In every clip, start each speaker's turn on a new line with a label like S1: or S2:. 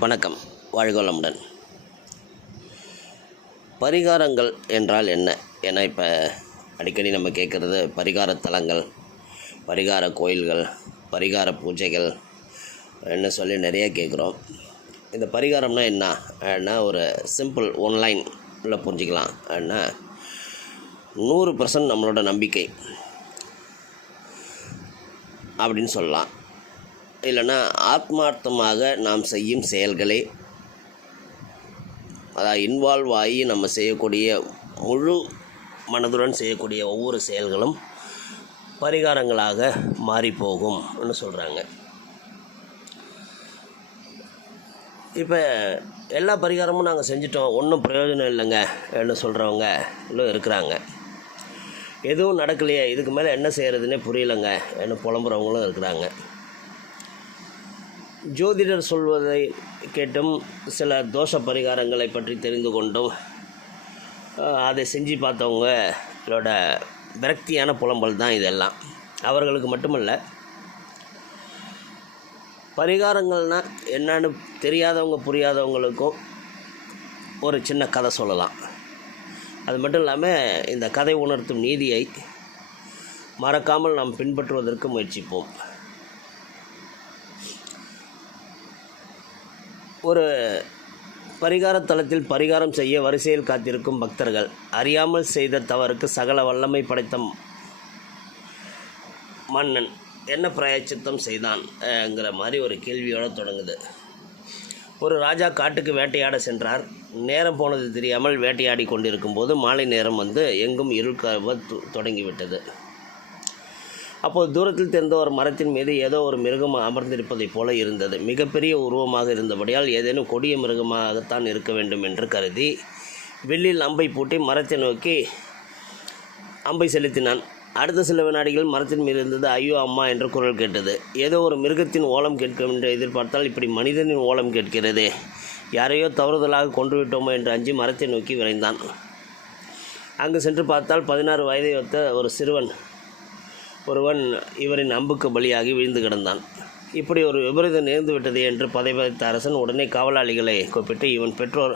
S1: வணக்கம். வாழ்கோளமுடன். பரிகாரங்கள் என்றால் என்ன? ஏன்னா இப்போ அடிக்கடி நம்ம கேட்குறது பரிகார தலங்கள் பரிகார கோயில்கள் பரிகார பூஜைகள் என்ன சொல்லி நிறைய கேட்குறோம் இந்த பரிகாரம்னா என்ன? ஒரு சிம்பிள் ஒன்லைனில் புரிஞ்சிக்கலாம். அப்படின்னா நூறு பர்சன்ட் நம்மளோட நம்பிக்கை. அப்படின்னு சொல்லலாம். இல்லைன்னா ஆத்மார்த்தமாக நாம் செய்யும் செயல்களே. அதாவது இன்வால்வ் ஆகி நம்ம செய்யக்கூடிய முழு மனதுடன் செய்யக்கூடிய ஒவ்வொரு செயல்களும் பரிகாரங்களாக மாறிப்போகும்னு சொல்கிறாங்க இப்போ எல்லா பரிகாரமும் நாங்கள் செஞ்சிட்டோம். ஒன்றும் பிரயோஜனம் இல்லைங்க என்ன சொல்கிறவங்க இன்னும் இருக்கிறாங்க. எதுவும் நடக்கலையே இதுக்கு மேலே என்ன செய்கிறதுனே புரியலைங்க என்ன புலம்புறவங்களும் இருக்கிறாங்க. ஜோதிடர் சொல்வதை கேட்டும் சில தோஷ பரிகாரங்களை பற்றி தெரிந்து கொண்டும். அதை செஞ்சு பார்த்தவங்களோட விரக்தியான புலம்பல் தான் இதெல்லாம். அவர்களுக்கு மட்டுமல்ல பரிகாரங்கள்னால் என்னன்னு தெரியாதவங்க புரியாதவங்களுக்கும் ஒரு சின்ன கதை சொல்லலாம். அது மட்டும் இல்லாமல் இந்த கதை உணர்த்தும் நீதியை மறக்காமல் நாம் பின்பற்றுவதற்கு முயற்சிப்போம். ஒரு பரிகார தலத்தில் பரிகாரம் செய்ய வரிசையில் காத்திருக்கும் பக்தர்கள் அறியாமல் செய்த தவறுக்கு சகல வல்லமை படைத்த மன்னன் என்ன பிராயச்சித்தம் செய்தான்ங்கிற மாதிரி ஒரு கேள்வியோடு தொடங்குது. ஒரு ராஜா காட்டுக்கு வேட்டையாட சென்றார். நேரம் போனது தெரியாமல் வேட்டையாடி கொண்டிருக்கும்போது மாலை நேரம் வந்து எங்கும் இருள் தொ- தொடங்கிவிட்டது. அப்போது தூரத்தில் தெரிந்த ஒரு மரத்தின் மீது ஏதோ ஒரு மிருகம் அமர்ந்திருப்பதைப் போல இருந்தது. மிகப்பெரிய உருவமாக இருந்தபடியால் ஏதேனும் கொடிய மிருகமாகத்தான் இருக்க வேண்டும் என்று கருதி வில்லில் அம்பை பூட்டி மரத்தை நோக்கி அம்பை செலுத்தினான். அடுத்த சில வினாடிகள் மரத்தின் மீது இருந்தது ஐயோ அம்மா என்ற குரல் கேட்டது. ஏதோ ஒரு மிருகத்தின் ஓலம் கேட்கும் என்று எதிர்பார்த்தால் இப்படி மனிதனின் ஓலம் கேட்கிறது. யாரையோ தவறுதலாக கொன்று விட்டோமோ என்று அஞ்சி மரத்தை நோக்கி விரைந்தான். அங்கு சென்று பார்த்தால் பதினாறு வயதை ஒத்த ஒரு சிறுவன் ஒருவன் இவரின் அம்புக்கு பலியாகி வீழ்ந்து கிடந்தான். இப்படி ஒரு விபரீதம் நேர்ந்து விட்டது என்று பதைபதைத்த அரசன் உடனே காவலாளிகளை கூப்பிட்டு இவன் பெற்றோர்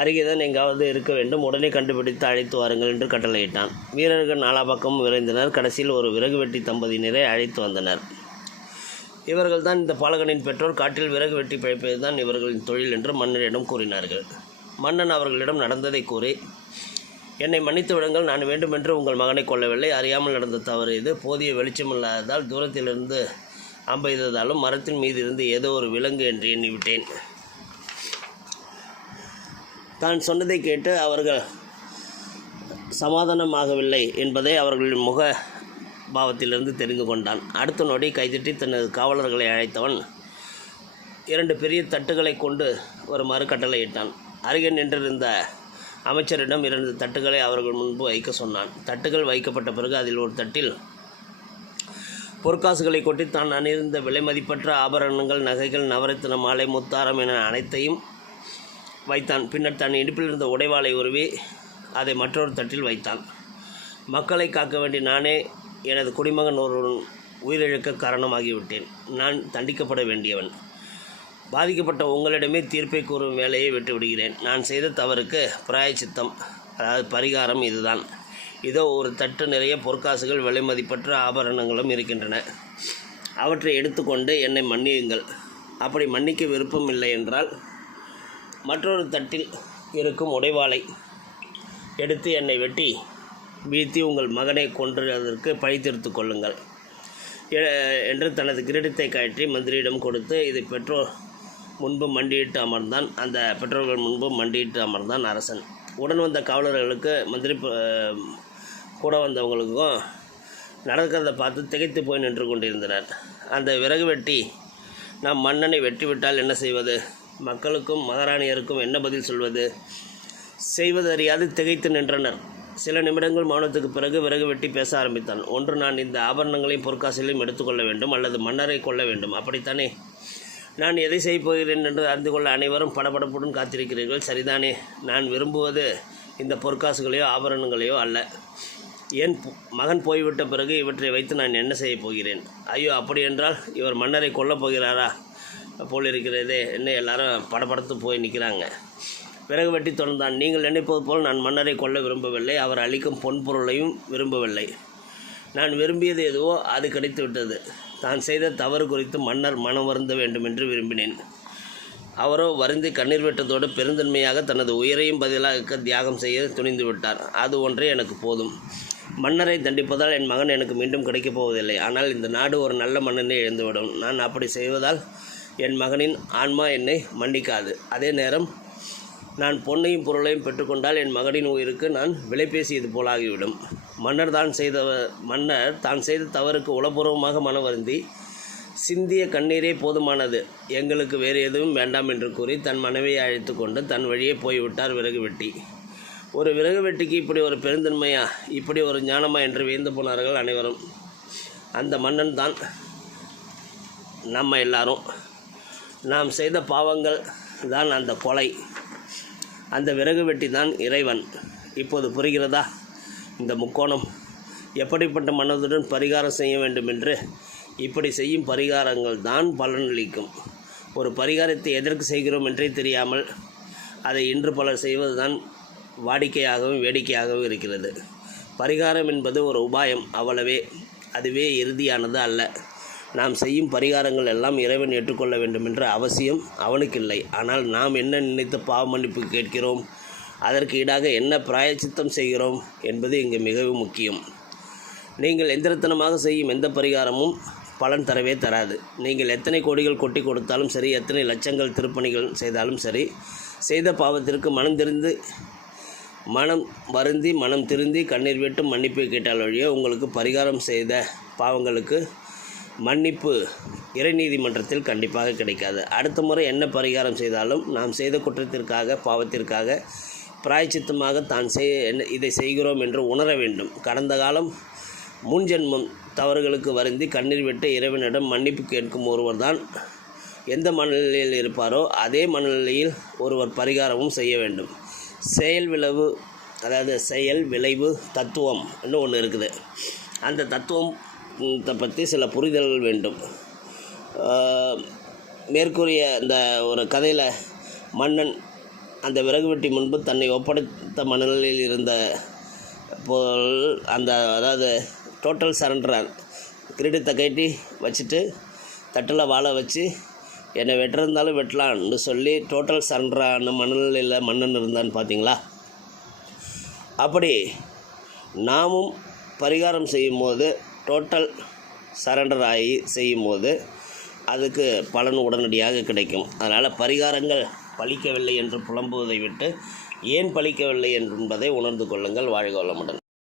S1: அருகேதான் எங்காவது இருக்க வேண்டும். உடனே கண்டுபிடித்து அழைத்து வாருங்கள் என்று கட்டளையிட்டான். வீரர்கள் நாலா பக்கமும் விரைந்தனர். கடைசியில் ஒரு விறகு வெட்டி தம்பதியினரை அழைத்து வந்தனர். இவர்கள் தான் இந்த பாலகனின் பெற்றோர். காட்டில் விறகு வெட்டி பிழைப்பது தான் இவர்களின் தொழில் என்று மன்னரிடம் கூறினார்கள். மன்னன் அவர்களிடம் நடந்ததை கூறி என்னை மன்னித்து விடுங்கள். நான் வேண்டுமென்று உங்கள் மகனை கொல்லவில்லை. அறியாமல் நடந்த தவறு இது. போதிய வெளிச்சமில்லாததால் தூரத்திலிருந்து அம்பெய்ததாலும் மரத்தின் மீது இருந்து ஏதோ ஒரு விலங்கு என்று எண்ணிவிட்டேன். தான் சொன்னதை கேட்டு அவர்கள் சமாதானமாகவில்லை என்பதை அவர்களின் முக பாவத்திலிருந்து தெரிந்து கொண்டான். அடுத்த நொடி கைதிட்டி தனது காவலர்களை அழைத்தவன் இரண்டு பெரிய தட்டுகளை கொண்டு ஒரு மறுக்கட்டளையிட்டான் அருகே நின்றிருந்த அமைச்சரிடம் இரண்டு தட்டுகளை அவர்கள் முன்பு வைக்க சொன்னான். தட்டுகள் வைக்கப்பட்ட பிறகு அதில் ஒரு தட்டில் பொற்காசுகளை கொட்டி தான் அணிந்த விலை மதிப்பற்ற ஆபரணங்கள் நகைகள் நவரத்தின மாலை முத்தாரம் என அனைத்தையும் வைத்தான். பின்னர் தன் இடுப்பில் இருந்த உடைவாளை உருவி அதை மற்றொரு தட்டில் வைத்தான். மக்களை காக்க வேண்டிய நானே எனது குடிமகன் ஒருவன் உயிரிழக்க காரணமாகிவிட்டேன். நான் தண்டிக்கப்பட வேண்டியவன். பாதிக்கப்பட்ட உங்களிடமே தீர்ப்பை கூறும் வேலையை விட்டுவிடுகிறேன். நான் செய்த தவறுக்கு பிராயச்சித்தம் அதாவது பரிகாரம் இதுதான். இதோ ஒரு தட்டு நிறைய பொற்காசுகள் விலை மதிப்பற்ற ஆபரணங்களும் இருக்கின்றன. அவற்றை எடுத்துக்கொண்டு என்னை மன்னியுங்கள். அப்படி மன்னிக்க விருப்பம் இல்லை என்றால் மற்றொரு தட்டில் இருக்கும் உடைவாளை எடுத்து என்னை வெட்டி வீழ்த்தி உங்கள் மகனை கொன்றதற்கு பழித்தெடுத்து கொள்ளுங்கள். என்று தனது கிரீடத்தை கயற்றி மந்திரியிடம் கொடுத்து இதை பெற்றோர் முன்பு மண்டியிட்டு அமர்ந்தான். அந்த பெற்றோர்கள் முன்பு மண்டியிட்டு அமர்ந்தான் அரசன். உடன் வந்த காவலர்களுக்கு மந்திரி கூட வந்தவங்களுக்கும் நடக்கிறத பார்த்து திகைத்து போய் நின்று கொண்டிருந்தனர். அந்த விறகு வெட்டி நாம் மன்னனை வெட்டிவிட்டால் என்ன செய்வது? மக்களுக்கும் மகாராணியருக்கும் என்ன பதில் சொல்வது? செய்வதறியாது திகைத்து நின்றனர். சில நிமிடங்கள் மௌனத்துக்கு பிறகு விறகு வெட்டி பேச ஆரம்பித்தான். ஒன்று நான் இந்த ஆபரணங்களையும் பொற்காசிலையும் எடுத்துக்கொள்ள வேண்டும் அல்லது மன்னரை கொள்ள வேண்டும். அப்படித்தானே? நான் எதை செய்யப் போகிறேன் என்று அறிந்து கொள்ள அனைவரும் படபடப்புடன் காத்திருக்கிறீர்கள். சரிதானே? நான் விரும்புவது இந்த பொற்காசுகளையோ ஆபரணங்களையோ அல்ல. என் மகன் போய்விட்ட பிறகு இவற்றை வைத்து நான் என்ன செய்யப் போகிறேன்? ஐயோ அப்படி என்றால் இவர் மன்னரை கொல்லப் போகிறாரா போல் இருக்கிறதே என்ன எல்லாரும் படபடத்து போய் நிற்கிறாங்க. விறகு வெட்டி தொடர்ந்தான். நீங்கள் நினைப்பது போல் நான் மன்னரை கொல்ல விரும்பவில்லை. அவர் அளிக்கும் பொன் பொருளையும் விரும்பவில்லை. நான் விரும்பியது எதுவோ அது கிடைத்து விட்டது தான் செய்த தவறு குறித்து மன்னர் மனம் வருந்த வேண்டும் என்று விரும்பினேன். அவரோ வருந்தி கண்ணீர் வெட்டத்தோடு பெருந்தன்மையாக தனது உயிரையும் பதிலாக தியாகம் செய்ய துணிந்து விட்டார். அது ஒன்றே எனக்கு போதும். மன்னரை தண்டிப்பதால் என் மகன் எனக்கு மீண்டும் கிடைக்கப் போவதில்லை. ஆனால் இந்த நாடு ஒரு நல்ல மன்னனை இழந்துவிடும் நான் அப்படி செய்வதால் என் மகனின் ஆன்மா என்னை மன்னிக்காது. அதே நேரம் நான் பொன்னையும் பொருளையும் பெற்றுக்கொண்டால் என் மகனின் உயிருக்கு நான் விலை பேசியது போலாகிவிடும். மன்னர் தான் செய்த மன்னர் தான் செய்த தவறுக்கு உளப்பூர்வமாக மனம் வருந்தி சிந்திய கண்ணீரே போதுமானது. எங்களுக்கு வேறு எதுவும் வேண்டாம் என்று கூறி தன் மனைவியை அழைத்து கொண்டு தன் வழியே போய்விட்டார் விறகு வெட்டி ஒரு விறகு வெட்டிக்கு இப்படி ஒரு பெருந்தன்மையா இப்படி ஒரு ஞானமா என்று வியந்து போனார்கள் அனைவரும். அந்த மன்னன் தான் நம்ம எல்லாரும். நாம் செய்த பாவங்கள் தான் அந்த கொலை. அந்த விறகு வெட்டி தான் இறைவன். இப்போது புரிகிறதா? இந்த முக்கோணம் எப்படிப்பட்ட மனதுடன் பரிகாரம் செய்ய வேண்டும் என்று இப்படி செய்யும் பரிகாரங்கள் தான் பலனளிக்கும். ஒரு பரிகாரத்தை எதற்கு செய்கிறோம் என்றே தெரியாமல் அதை இன்று பலர் செய்வதுதான் வாடிக்கையாகவும் வேடிக்கையாகவும் இருக்கிறது. பரிகாரம் என்பது ஒரு உபாயம் அவ்வளவே. அதுவே இறுதியானது அல்ல. நாம் செய்யும் பரிகாரங்கள் எல்லாம் இறைவன் ஏற்றுக்கொள்ள வேண்டும் என்ற அவசியம் அவனுக்கில்லை. ஆனால் நாம் என்ன நினைத்து பாவ மன்னிப்பு கேட்கிறோம்? அதற்கு ஈடாக என்ன பிராயச்சித்தம் செய்கிறோம் என்பது இங்கு மிகவும் முக்கியம். நீங்கள் எந்திரத்தனமாக செய்யும் எந்த பரிகாரமும் பலன் தரவே தராது. நீங்கள் எத்தனை கோடிகள் கொட்டி கொடுத்தாலும் சரி எத்தனை லட்சங்கள் திருப்பணிகள் செய்தாலும் சரி செய்த பாவத்திற்கு மனம் திருந்து மனம் வருந்தி மனம் திருந்தி கண்ணீர் விட்டு மன்னிப்பு கேட்டால் வழியே உங்களுக்கு பரிகாரம் செய்த பாவங்களுக்கு மன்னிப்பு இறைநீதிமன்றத்தில் கண்டிப்பாக கிடைக்காது. அடுத்த முறை என்ன பரிகாரம் செய்தாலும் நாம் செய்த குற்றத்திற்காக பாவத்திற்காக பிராய்ச்சித்தமாக தான் செய் இதை செய்கிறோம் என்று உணர வேண்டும். கடந்த காலம் முன்ஜென்மம் தவறுகளுக்கு வருந்தி கண்ணீர் விட்டு இறைவனிடம் மன்னிப்பு கேட்கும் ஒருவர் தான் எந்த மனநிலையில் இருப்பாரோ அதே மனநிலையில் ஒருவர் பரிகாரமும் செய்ய வேண்டும். செயல் விளைவு அதாவது செயல் விளைவு தத்துவம் ஒன்று இருக்குது. அந்த தத்துவம் பற்றி சில புரிதல்கள் வேண்டும். மேற்கூறிய இந்த ஒரு கதையில் மன்னன் அந்த விறகு வெட்டி முன்பு தன்னை ஒப்படைத்த மனநிலையில் இருந்த போல் அந்த அதாவது டோட்டல் சரண்டரார் கிரீடத்தை கட்டி வச்சுட்டு தட்டில் வாழ வச்சு என்னை வெட்டிருந்தாலும் வெட்டலான்னு சொல்லி டோட்டல் சரண்டரான மனநிலையில் மன்னன் இருந்தான்னு பார்த்தீங்களா? அப்படி நாமும் பரிகாரம் செய்யும்போது டோட்டல் சரண்டர் ஆகி செய்யும்போது அதுக்கு பலன் உடனடியாக கிடைக்கும். அதனால் பரிகாரங்கள் பலிக்கவில்லை என்று புலம்புவதை விட்டு ஏன் பலிக்கவில்லை என்பதை உணர்ந்து கொள்ளுங்கள். வாழ்க வளமுடன்.